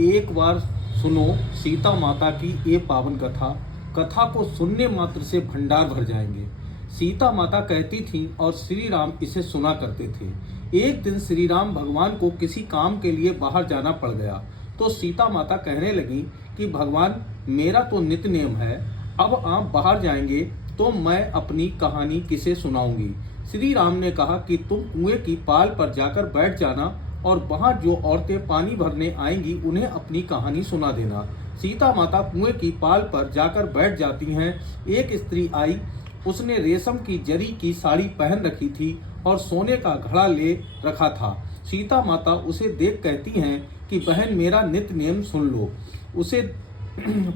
एक बार सुनो सीता माता की ये पावन कथा। कथा को सुनने मात्र से भंडार भर जाएंगे। सीता माता कहती थीं और श्री राम इसे सुना करते थे। एक दिन श्री राम भगवान को किसी काम के लिए बाहर जाना पड़ गया तो सीता माता कहने लगी कि भगवान, मेरा तो नित्य नेम है, अब आप बाहर जाएंगे तो मैं अपनी कहानी किसे सुनाऊंगी। श्री राम ने कहा कि तुम कुएं की पाल पर जाकर बैठ जाना और वहां जो औरतें पानी भरने आएंगी उन्हें अपनी कहानी सुना देना। सीता माता कुएं की पाल पर जाकर बैठ जाती हैं। एक स्त्री आई, उसने रेशम की जरी की साड़ी पहन रखी थी और सोने का घड़ा ले रखा था। सीता माता उसे देख कहती हैं कि बहन, मेरा नित्य नेम सुन लो। उसे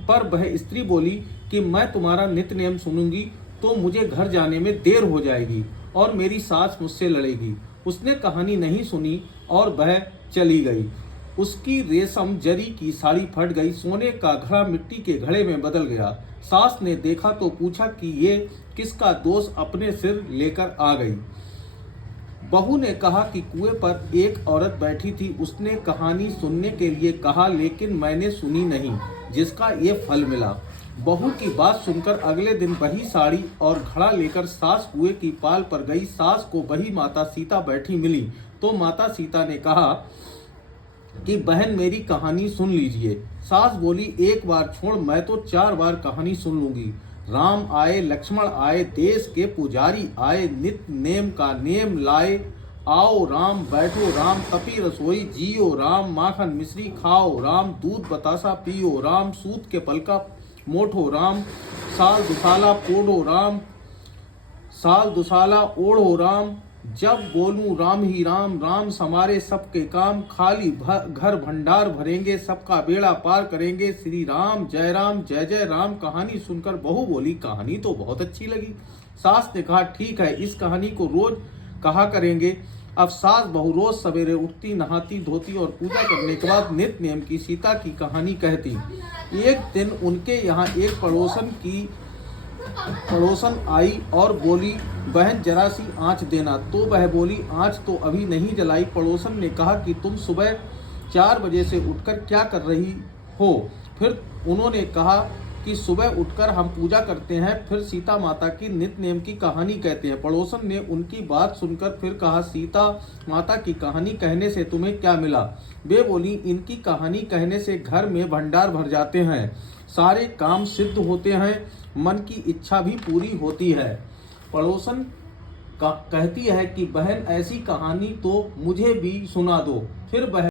पर वह स्त्री बोली कि मैं तुम्हारा नित्य नेम सुनूंगी तो मुझे घर जाने में देर हो जाएगी और मेरी सास मुझसे लड़ेगी। उसने कहानी नहीं सुनी और वह चली गई। उसकी रेशम जरी की साड़ी फट गई, सोने का घड़ा मिट्टी के घड़े में बदल गया। सास ने देखा तो पूछा कि ये किसका दोष अपने सिर लेकर आ गई। बहू ने कहा कि कुएं पर एक औरत बैठी थी, उसने कहानी सुनने के लिए कहा लेकिन मैंने सुनी नहीं, जिसका ये फल मिला। बहू की बात सुनकर अगले दिन वही साड़ी और घड़ा लेकर सास कुएं की पाल पर गई। सास को वही माता सीता बैठी मिली तो माता सीता ने कहा कि बहन, मेरी कहानी सुन लीजिए। सास बोली, एक बार छोड़, मैं तो 4 बार कहानी सुन लूंगी। राम आए, लक्ष्मण आए, देश के पुजारी आए, नित्य नेम का नेम लाए। आओ राम, बैठो राम, तपी रसोई जियो राम, माखन मिश्री खाओ राम, दूध बतासा पियो राम, सूत के पलका मोठो राम, साल दुसाला पोड़ो राम, साल दुसाला ओढ़ो राम। जब बोलूं राम ही राम, राम समारे सबके काम, खाली घर भंडार भरेंगे, सबका बेड़ा पार करेंगे। श्री राम जय जय राम। कहानी सुनकर बहू बोली, कहानी तो बहुत अच्छी लगी। सास ने कहा, ठीक है, इस कहानी को रोज कहा करेंगे। अब सास बहू रोज सवेरे उठती, नहाती धोती और पूजा करने के बाद नित्य नेम की सीता की कहानी कहती। एक दिन उनके यहाँ एक पड़ोसन आई और बोली, बहन जरा सी आँच देना। तो वह बोली, आँच तो अभी नहीं जलाई। पड़ोसन ने कहा कि तुम सुबह 4 बजे से उठकर क्या कर रही हो। फिर उन्होंने कहा कि सुबह उठकर हम पूजा करते हैं, फिर सीता माता की नित्य नेम की कहानी कहते हैं। पड़ोसन ने उनकी बात सुनकर फिर कहा, सीता माता की कहानी कहने से तुम्हें क्या मिला। वे बोली, इनकी कहानी कहने से घर में भंडार भर जाते हैं, सारे काम सिद्ध होते हैं, मन की इच्छा भी पूरी होती है। पड़ोसन कहती है कि बहन, ऐसी कहानी तो मुझे भी सुना दो। फिर वह